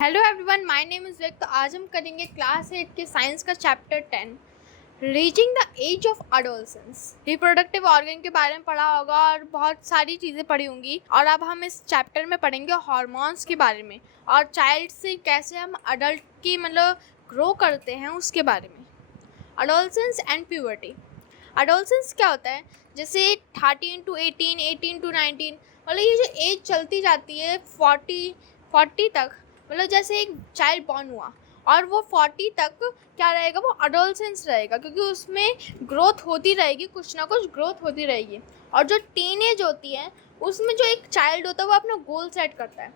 Hello everyone, my name is Vik. तो आज हम करेंगे क्लास 8 के साइंस का chapter 10, reaching the age of adolescence. Reproductive organ के बारे में पढ़ा होगा और बहुत सारी चीज़ें पढ़ी होंगी। और अब हम इस चैप्टर में पढ़ेंगे हार्मोन्स के बारे में और चाइल्ड से कैसे हम अडल्ट की ग्रो करते हैं उसके बारे में। Adolescence and puberty. एडोलसेंस क्या होता है? जैसे 13 to 18, 18 to 19, ये जो एज चलती जाती है 40 तक। जैसे एक चाइल्ड बॉर्न हुआ और वो 40 तक क्या रहेगा, वो एडोलसेंस रहेगा, क्योंकि उसमें ग्रोथ होती रहेगी, कुछ ना कुछ ग्रोथ होती रहेगी। और जो टीनेज होती है उसमें जो एक चाइल्ड होता है वो अपना गोल सेट करता है।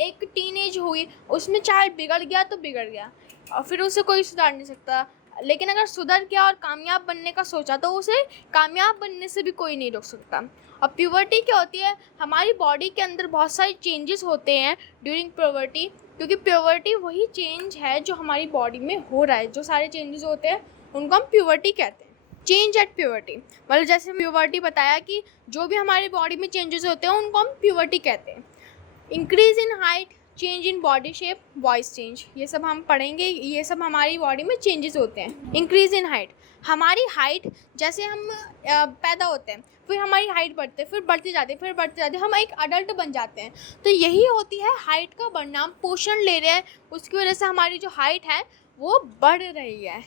एक टीनेज हुई, उसमें चाइल्ड बिगड़ गया तो बिगड़ गया और फिर उसे कोई सुधार नहीं सकता। लेकिन अगर सुधर गया और कामयाब बनने का सोचा तो उसे कामयाब बनने से भी कोई नहीं रोक सकता। और प्यूबर्टी क्या होती है? हमारी बॉडी के अंदर बहुत सारे चेंजेस होते हैं ड्यूरिंग प्यूबर्टी, क्योंकि प्यूबर्टी वही चेंज है जो हमारी बॉडी में हो रहा है। जो सारे चेंजेस होते हैं उनको हम प्यूबर्टी कहते हैं। चेंज एट प्यूबर्टी, जैसे प्यूबर्टी बताया कि जो भी हमारी बॉडी में चेंजेस होते हैं उनको हम प्यूबर्टी कहते हैं। Increase in height, change in body shape, voice change, ये सब हम पढ़ेंगे। ये सब हमारी बॉडी में चेंजेस होते हैं। इंक्रीज इन हाइट, हमारी हाइट जैसे हम पैदा होते हैं, फिर हमारी हाइट बढ़ते हैं, फिर बढ़ती जाती है, फिर बढ़ती जाती है, हम एक अडल्ट बन जाते हैं। तो यही होती है हाइट का बढ़ना। हम पोषण ले रहे हैं, उसकी वजह से हमारी जो हाइट है वो बढ़ रही है।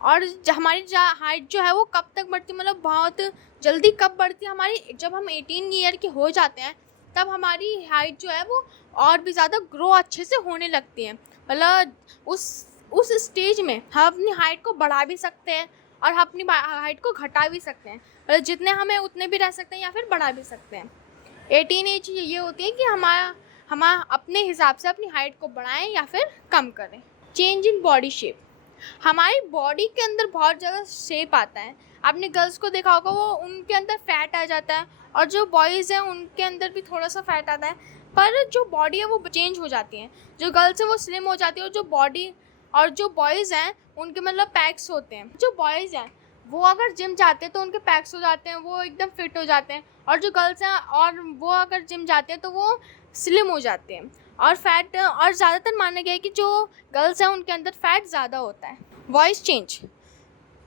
और हमारी हाइट जो है वो कब तक बढ़ती, बहुत जल्दी कब बढ़ती है हमारी, जब हम 18 ईयर के हो जाते हैं तब हमारी हाइट जो है वो और भी ज़्यादा ग्रो अच्छे से होने लगती है। उस स्टेज में हम अपनी हाइट को बढ़ा भी सकते हैं और हम अपनी हाइट को घटा भी सकते हैं। जितने हमें उतने भी रह सकते हैं या फिर बढ़ा भी सकते हैं। 18 एज ये होती है कि हम अपने हिसाब से अपनी हाइट को बढ़ाएं या फिर कम करें। चेंज इन बॉडी शेप, हमारी बॉडी के अंदर बहुत ज़्यादा शेप आता है। आपने गर्ल्स को देखा होगा, वो उनके अंदर फैट आ जाता है, और जो बॉयज़ हैं उनके अंदर भी थोड़ा सा फैट आता है, पर जो बॉडी है वो चेंज हो जाती है। जो गर्ल्स है वो स्लिम हो जाती है, और जो बॉयज़ हैं उनके पैक्स होते हैं। जो बॉयज़ हैं वो अगर जिम जाते हैं तो उनके पैक्स हो जाते हैं, वो एकदम फिट हो जाते हैं। और जो गर्ल्स हैं और वो अगर जिम जाते हैं तो वो स्लिम हो जाते हैं। और ज़्यादातर माना गया है कि जो गर्ल्स हैं उनके अंदर फैट ज़्यादा होता है। वॉइस चेंज,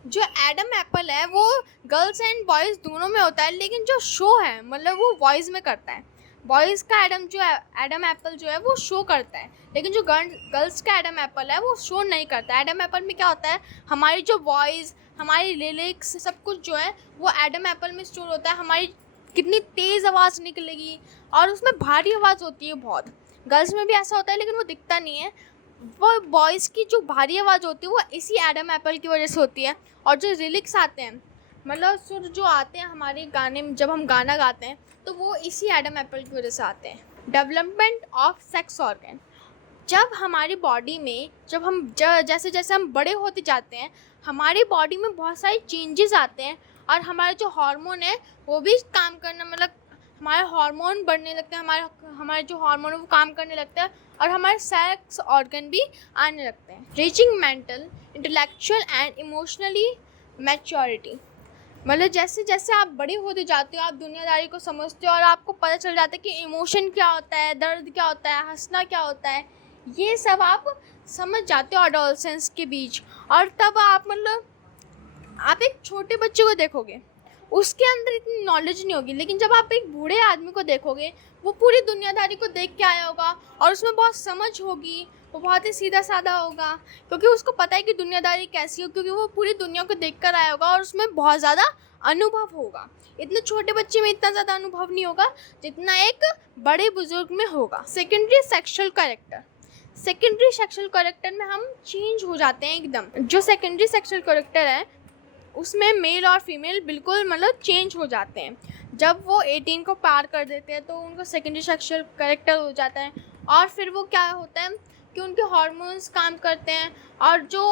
जो एडम एप्पल है वो गर्ल्स एंड बॉयज़ दोनों में होता है, लेकिन जो शो है वो बॉयज़ में करता है। बॉयज़ का एडम एप्पल जो है वो शो करता है, लेकिन जो गर्ल्स का एडम एप्पल है वो शो नहीं करता है। एडम एप्पल में क्या होता है, हमारी जो वॉइस, हमारी लिरिक्स, सब कुछ जो है वो एडम एप्पल में स्टोर होता है। हमारी कितनी तेज़ आवाज़ निकलेगी, और उसमें भारी आवाज़ होती है बहुत। गर्ल्स में भी ऐसा होता है लेकिन वो दिखता नहीं है। वो बॉयज़ की जो भारी आवाज़ होती है वो इसी एडम एप्पल की वजह से होती है। और जो लिरिक्स आते हैं, सुर जो आते हैं हमारे गाने में, जब हम गाना गाते हैं तो वो इसी एडम एप्पल की वजह से आते हैं। डेवलपमेंट ऑफ सेक्स ऑर्गन, जब हमारी बॉडी में जैसे जैसे हम बड़े होते जाते हैं हमारी बॉडी में बहुत सारे चेंजेस आते हैं, और हमारे जो हार्मोन है वो भी काम करना, हमारे हार्मोन बढ़ने लगते हैं, हमारे जो हार्मोन है वो काम करने लगता है, और हमारे सेक्स ऑर्गन भी आने लगते हैं। Reaching mental, intellectual and emotionally maturity, जैसे जैसे आप बड़े होते जाते हो आप दुनियादारी को समझते हो और आपको पता चल जाता है कि इमोशन क्या होता है, दर्द क्या होता है, हंसना क्या होता है, ये सब आप समझ जाते हो एडोलसेंस के बीच। और तब आप एक छोटे बच्चे को देखोगे उसके अंदर इतनी नॉलेज नहीं होगी, लेकिन जब आप एक बूढ़े आदमी को देखोगे वो पूरी दुनियादारी को देख के आया होगा और उसमें बहुत समझ होगी, वो बहुत ही सीधा साधा होगा, क्योंकि उसको पता है कि दुनियादारी कैसी हो, क्योंकि वो पूरी दुनिया को देख कर आया होगा और उसमें बहुत ज़्यादा अनुभव होगा। इतने छोटे बच्चे में इतना ज़्यादा अनुभव नहीं होगा जितना एक बड़े बुजुर्ग में होगा। Secondary sexual character, secondary sexual character में हम चेंज हो जाते हैं एकदम। जो सेकेंडरी सेक्शुअल कैरेक्टर है उसमें मेल और फीमेल बिल्कुल चेंज हो जाते हैं। जब वो 18 को पार कर देते हैं तो उनको सेकेंडरी सेक्शुअल कैरेक्टर हो जाता है, और फिर वो क्या होता है कि उनके हार्मोन्स काम करते हैं, और जो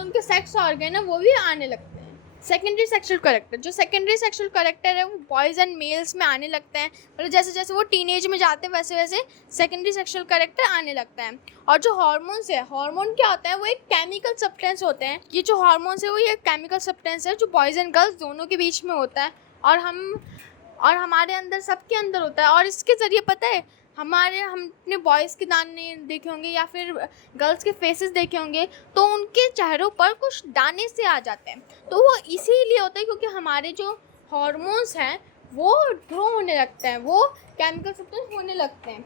उनके सेक्स ऑर्गन है वो भी आने लगते हैं। सेकेंडरी सेक्शुअल कैरेक्टर, जो सेकेंडरी सेक्शुअल कैरेक्टर है वो बॉयज़ एंड मेल्स में आने लगते हैं। जैसे जैसे वो टीनेज में जाते हैं वैसे वैसे सेकेंडरी सेक्शुअल कैरेक्टर आने लगता है। और जो हार्मोन्स है, हार्मोन क्या होता है, वो एक केमिकल सब्सटेंस होते हैं। ये जो हार्मोन्स है वो ये केमिकल सब्सटेंस है जो बॉयज़ एंड गर्ल्स दोनों के बीच में होता है, और हमारे अंदर, सबके अंदर होता है। और इसके ज़रिए पता है हम अपने बॉयज़ के दाने देखे होंगे या फिर गर्ल्स के फेसेस देखे होंगे, तो उनके चेहरों पर कुछ दाने से आ जाते हैं। तो वो इसीलिए होता है क्योंकि हमारे जो हार्मोन्स हैं वो ग्रो होने लगते हैं, वो केमिकल सब्सटेंस होने लगते हैं,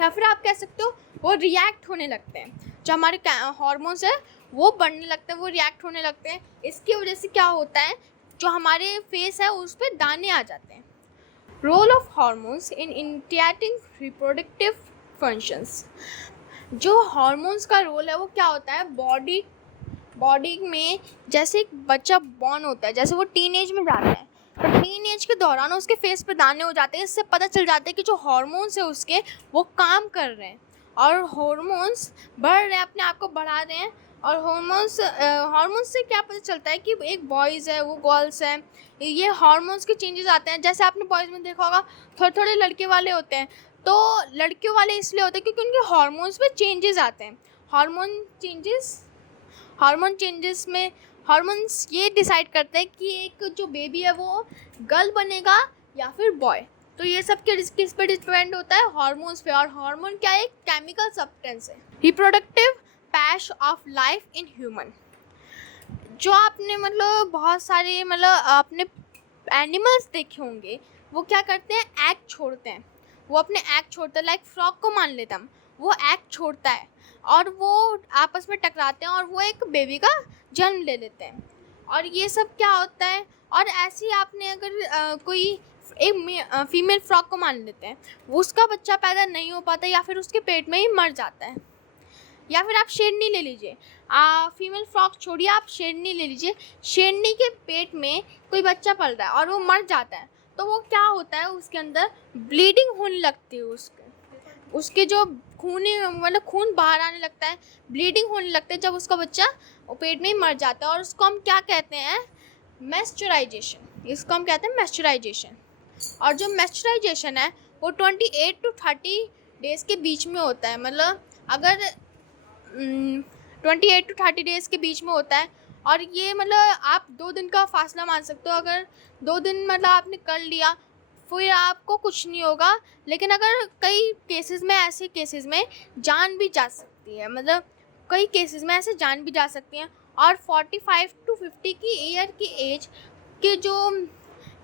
या फिर आप कह सकते हो वो रिएक्ट होने लगते हैं। जो हमारे हार्मोन्स है वो बढ़ने लगते हैं, वो रिएक्ट होने लगते हैं। इसकी वजह से क्या होता है, जो हमारे फेस है उस पर दाने आ जाते हैं। Role of hormones in initiating reproductive functions. जो हार्मोन्स का रोल है वो क्या होता है, बॉडी में जैसे एक बच्चा बॉर्न होता है, जैसे वो टीनेज में जाता है, तो टीनेज के दौरान उसके फेस पे दाने हो जाते हैं। इससे पता चल जाता है कि जो हार्मोन्स है उसके वो काम कर रहे हैं और हार्मोन्स बढ़ रहे हैं, अपने आप को बढ़ा रहे हैं। और हार्मोन्स से क्या पता चलता है कि एक बॉयज़ है वो गर्ल्स है, ये हार्मोन्स के चेंजेस आते हैं। जैसे आपने बॉयज़ में देखा होगा थोड़े थोड़े लड़के वाले होते हैं, तो लड़कियों वाले इसलिए होते हैं क्योंकि उनके हार्मोन्स में चेंजेस आते हैं। हार्मोन चेंजेस में हार्मोन्स ये डिसाइड करते हैं कि एक जो बेबी है वो गर्ल बनेगा या फिर बॉय। तो ये सब किस पे डिपेंड होता है, हार्मोन्स पे। और हार्मोन क्या है, एक केमिकल सब्सटेंस है। रिप्रोडक्टिव पैश ऑफ लाइफ इन ह्यूमन। जो आपने मतलब बहुत सारे मतलब अपने एनिमल्स देखे होंगे, वो क्या करते हैं, एग छोड़ते हैं। वो अपने एग छोड़ते हैं, लाइक फ्रॉग को मान लेता हम, वो एग छोड़ता है और वो आपस में टकराते हैं और वो एक बेबी का जन्म ले लेते हैं। और ये सब क्या होता है। और ऐसे ही आपने अगर कोई एक फीमेल फ्रॉग को मान लेते हैं, वो उसका बच्चा पैदा नहीं हो पाता या फिर उसके पेट में ही मर जाता है। या फिर आप शेरनी ले लीजिए, फीमेल फ्रॉग छोड़िए, आप शेरनी ले लीजिए। शेरनी के पेट में कोई बच्चा पल रहा है और वो मर जाता है, तो वो क्या होता है, उसके अंदर ब्लीडिंग होने लगती है, उसके जो खून बाहर आने लगता है, ब्लीडिंग होने लगता है जब उसका बच्चा पेट में ही मर जाता है। और उसको हम क्या कहते हैं, मैस्चराइजेशन। इसको हम कहते हैं मैस्चराइजेशन। और जो मैस्चराइजेशन है वो 28 to 30 डेज़ के बीच में होता है। मतलब अगर 28 to 30 डेज़ के बीच में होता है। और ये मतलब आप 2 दिन का फासला मान सकते हो। अगर 2 दिन मतलब आपने कर लिया फिर आपको कुछ नहीं होगा। लेकिन अगर कई केसेस में, ऐसे केसेस में जान भी जा सकती है, मतलब कई केसेस में ऐसे जान भी जा सकती हैं। और 45 to 50 की ईयर की एज के जो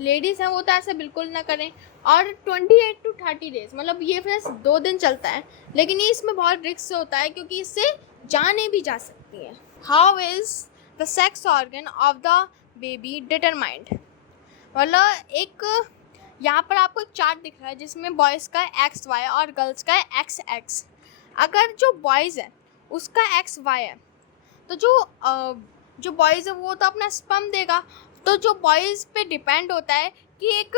लेडीज़ हैं वो तो ऐसे बिल्कुल ना करें। और 28 to 30 डेज़ मतलब ये फिर 2 दिन चलता है, लेकिन ये इसमें बहुत रिस्क होता है क्योंकि इससे जाने भी जा सकती हैं। How is the sex organ of the baby determined. मतलब एक यहाँ पर आपको एक चार्ट दिख रहा है जिसमें बॉयज़ का XY और गर्ल्स का XX। अगर जो बॉयज़ है उसका XY है, तो जो बॉयज़ है वो तो अपना स्पर्म देगा। तो जो बॉयज़ पे डिपेंड होता है कि एक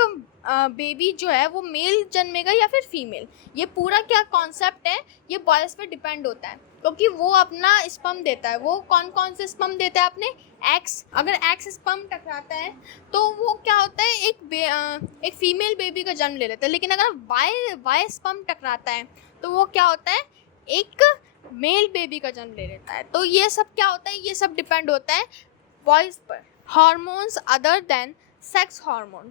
बेबी जो है वो मेल जन्मेगा या फिर फीमेल। ये पूरा क्या कॉन्सेप्ट है, ये बॉयज़ पे डिपेंड होता है क्योंकि वो अपना स्पर्म देता है। वो कौन से स्पर्म देता है, अपने एक्स। अगर एक्स स्पर्म टकराता है तो वो क्या होता है, एक फीमेल बेबी का जन्म ले लेता है। लेकिन अगर वाई स्पर्म टकराता है तो वो क्या होता है, एक मेल बेबी का जन्म ले लेता है। तो ये सब क्या होता है, ये सब डिपेंड होता है बॉयज़ पर। Hormones other than sex hormone.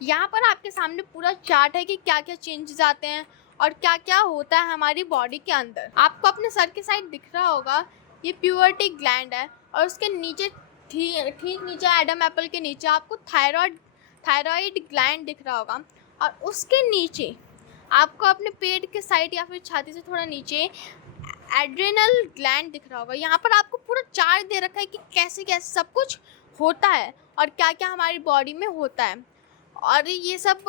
यहाँ पर आपके सामने पूरा चार्ट है कि क्या क्या चेंजेस आते हैं और क्या क्या होता है हमारी बॉडी के अंदर। आपको अपने सर के साइड दिख रहा होगा, ये प्यूबर्टी ग्लैंड है। और उसके नीचे ठीक नीचे, एडम एप्पल के नीचे आपको थायराइड ग्लैंड दिख रहा होगा। और उसके नीचे आपको अपने पेट के साइड या फिर छाती से थोड़ा नीचे एड्रेनल ग्लैंड दिख रहा होगा। यहाँ पर आपको पूरा चार्ट दे रखा है कि कैसे कैसे सब कुछ होता है और क्या क्या हमारी बॉडी में होता है और ये सब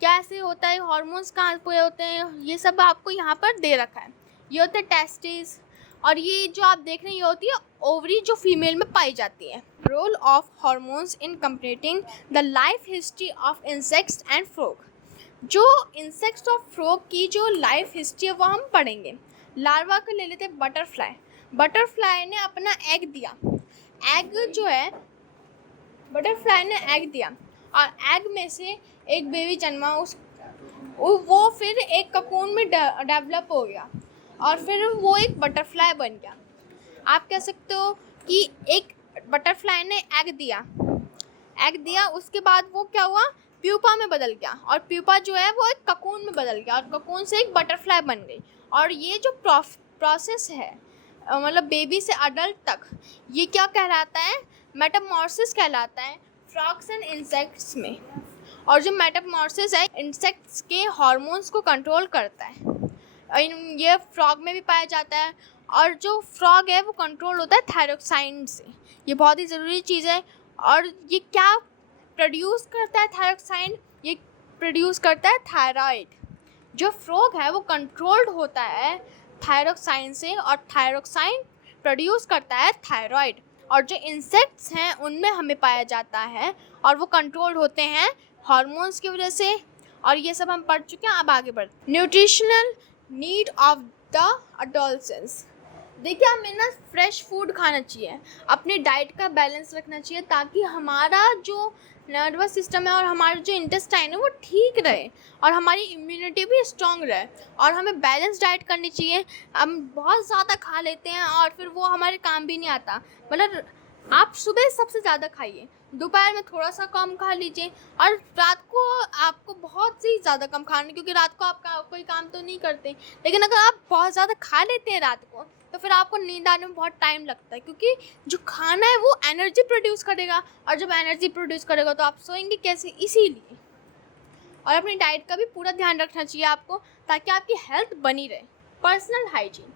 कैसे होता है, हार्मोन्स कहाँ पे होते हैं, ये सब आपको यहाँ पर दे रखा है। ये होते हैं टेस्टिस। और ये जो आप देख रहे हैं ये होती है ओवरी, जो फीमेल में पाई जाती है। Role of hormones in completing the life history of insects and frog. जो इंसेक्ट्स और फ्रॉग की जो लाइफ हिस्ट्री है वो हम पढ़ेंगे। लार्वा को ले लेते हैं बटरफ्लाई ने अपना एग दिया। एग जो है, बटरफ्लाई ने एग दिया और एग में से एक बेबी जन्मा। वो फिर एक ककून में डेवलप हो गया और फिर वो एक बटरफ्लाई बन गया। आप कह सकते हो कि एक बटरफ्लाई ने एग दिया, उसके बाद वो क्या हुआ, प्यूपा में बदल गया, और प्यूपा जो है वो एक ककून में बदल गया, और ककून से एक बटरफ्लाई बन गई। और ये जो प्रोसेस है मतलब बेबी से अडल्ट तक, ये क्या कहलाता है? मेटामॉर्सिस कहलाता है फ्रॉग्स एंड इंसेक्ट्स में। और जो मेटामॉर्सिस है इंसेक्ट्स के हार्मोन्स को कंट्रोल करता है, ये फ्रॉग में भी पाया जाता है। और जो फ्रॉग है वो कंट्रोल होता है थायरोक्साइन से, ये बहुत ही ज़रूरी चीज़ है। और ये क्या प्रोड्यूस करता है थायरोक्साइन? ये प्रोड्यूस करता है थायराइड। जो फ्रॉग है वो कंट्रोल्ड होता है थायरोक्साइन से, और थायरोक्साइन प्रोड्यूस करता है थायराइड। और जो इंसेक्ट्स हैं उनमें हमें पाया जाता है, और वो कंट्रोल होते हैं हार्मोन्स की वजह से। और ये सब हम पढ़ चुके हैं, अब आगे बढ़ते। Nutritional need of the adolescence. देखिए, हमें ना फ्रेश फूड खाना चाहिए, अपनी डाइट का बैलेंस रखना चाहिए, ताकि हमारा जो नर्वस सिस्टम है और हमारा जो इंटेस्टाइन है वो ठीक रहे, और हमारी इम्यूनिटी भी स्ट्रॉन्ग रहे। और हमें बैलेंस डाइट करनी चाहिए। हम बहुत ज़्यादा खा लेते हैं और फिर वो हमारे काम भी नहीं आता। मतलब आप सुबह सबसे ज़्यादा खाइए, दोपहर में थोड़ा सा कम खा लीजिए, और रात को आपको बहुत ही ज़्यादा कम खाना, क्योंकि रात को आप कोई काम तो नहीं करते। लेकिन अगर आप बहुत ज़्यादा खा लेते हैं रात को, तो फिर आपको नींद आने में बहुत टाइम लगता है, क्योंकि जो खाना है वो एनर्जी प्रोड्यूस करेगा, और जब एनर्जी प्रोड्यूस करेगा तो आप सोएंगे कैसे? इसीलिए। और अपनी डाइट का भी पूरा ध्यान रखना चाहिए आपको, ताकि आपकी हेल्थ बनी रहे। Personal hygiene.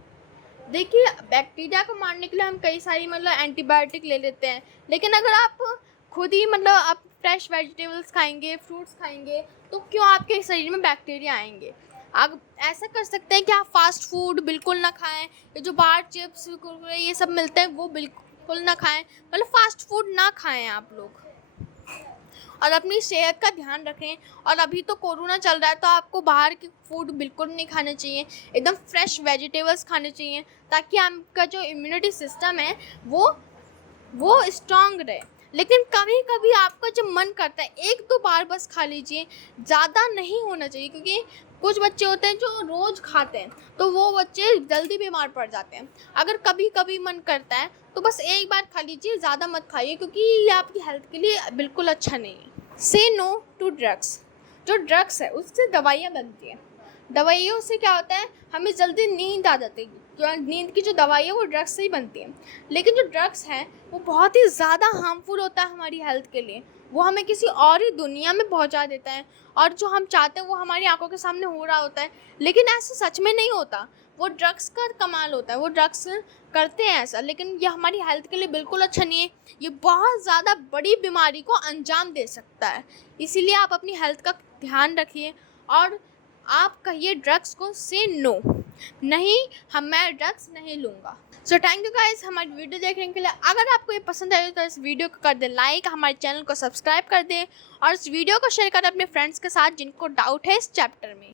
देखिए, बैक्टीरिया को मारने के लिए हम कई सारी एंटीबायोटिक ले लेते हैं, लेकिन अगर आप खुद ही आप फ्रेश वेजिटेबल्स खाएंगे, फ्रूट्स खाएंगे, तो क्यों आपके शरीर में बैक्टीरिया आएंगे? आप ऐसा कर सकते हैं कि आप फास्ट फूड बिल्कुल ना खाएं, ये जो बाहर चिप्स कुरकुरे ये सब मिलते हैं वो बिल्कुल ना खाएं। फास्ट फूड ना खाएं आप लोग, और अपनी सेहत का ध्यान रखें। और अभी तो कोरोना चल रहा है, तो आपको बाहर की फूड बिल्कुल नहीं खाने चाहिए, एकदम फ्रेश वेजिटेबल्स खाने चाहिए, ताकि आपका जो इम्यूनिटी सिस्टम है वो स्ट्रांग रहे। लेकिन कभी कभी आपका जब मन करता है, 1-2 बार बस खा लीजिए, ज़्यादा नहीं होना चाहिए, क्योंकि कुछ बच्चे होते हैं जो रोज़ खाते हैं, तो वो बच्चे जल्दी बीमार पड़ जाते हैं। अगर कभी कभी मन करता है तो बस 1 बार खा लीजिए, ज़्यादा मत खाइए, क्योंकि ये आपकी हेल्थ के लिए बिल्कुल अच्छा नहीं है। से नो टू ड्रग्स। जो ड्रग्स है उससे दवाइयाँ बनती हैं, दवाइयों से क्या होता है, हमें जल्दी नींद आ जाती है। जो नींद की जो दवाई है वो ड्रग्स से ही बनती है। लेकिन जो ड्रग्स हैं वो बहुत ही ज़्यादा हार्मफुल होता है हमारी हेल्थ के लिए, वो हमें किसी और ही दुनिया में पहुंचा देता है, और जो हम चाहते हैं वो हमारी आंखों के सामने हो रहा होता है। लेकिन ऐसा सच में नहीं होता, वो ड्रग्स का कमाल होता है, वो ड्रग्स करते हैं ऐसा, लेकिन ये हमारी हेल्थ के लिए बिल्कुल अच्छा नहीं है। ये बहुत ज़्यादा बड़ी बीमारी को अंजाम दे सकता है। इसीलिए आप अपनी हेल्थ का ध्यान रखिए, और आप कहिए ड्रग्स को से नो, नहीं मैं ड्रग्स नहीं लूँगा। सो थैंक यू गाइस हमारी वीडियो देखने के लिए। अगर आपको ये पसंद आए तो इस वीडियो को कर दें लाइक, हमारे चैनल को सब्सक्राइब कर दें, और इस वीडियो को शेयर करें अपने फ्रेंड्स के साथ जिनको डाउट है इस चैप्टर में।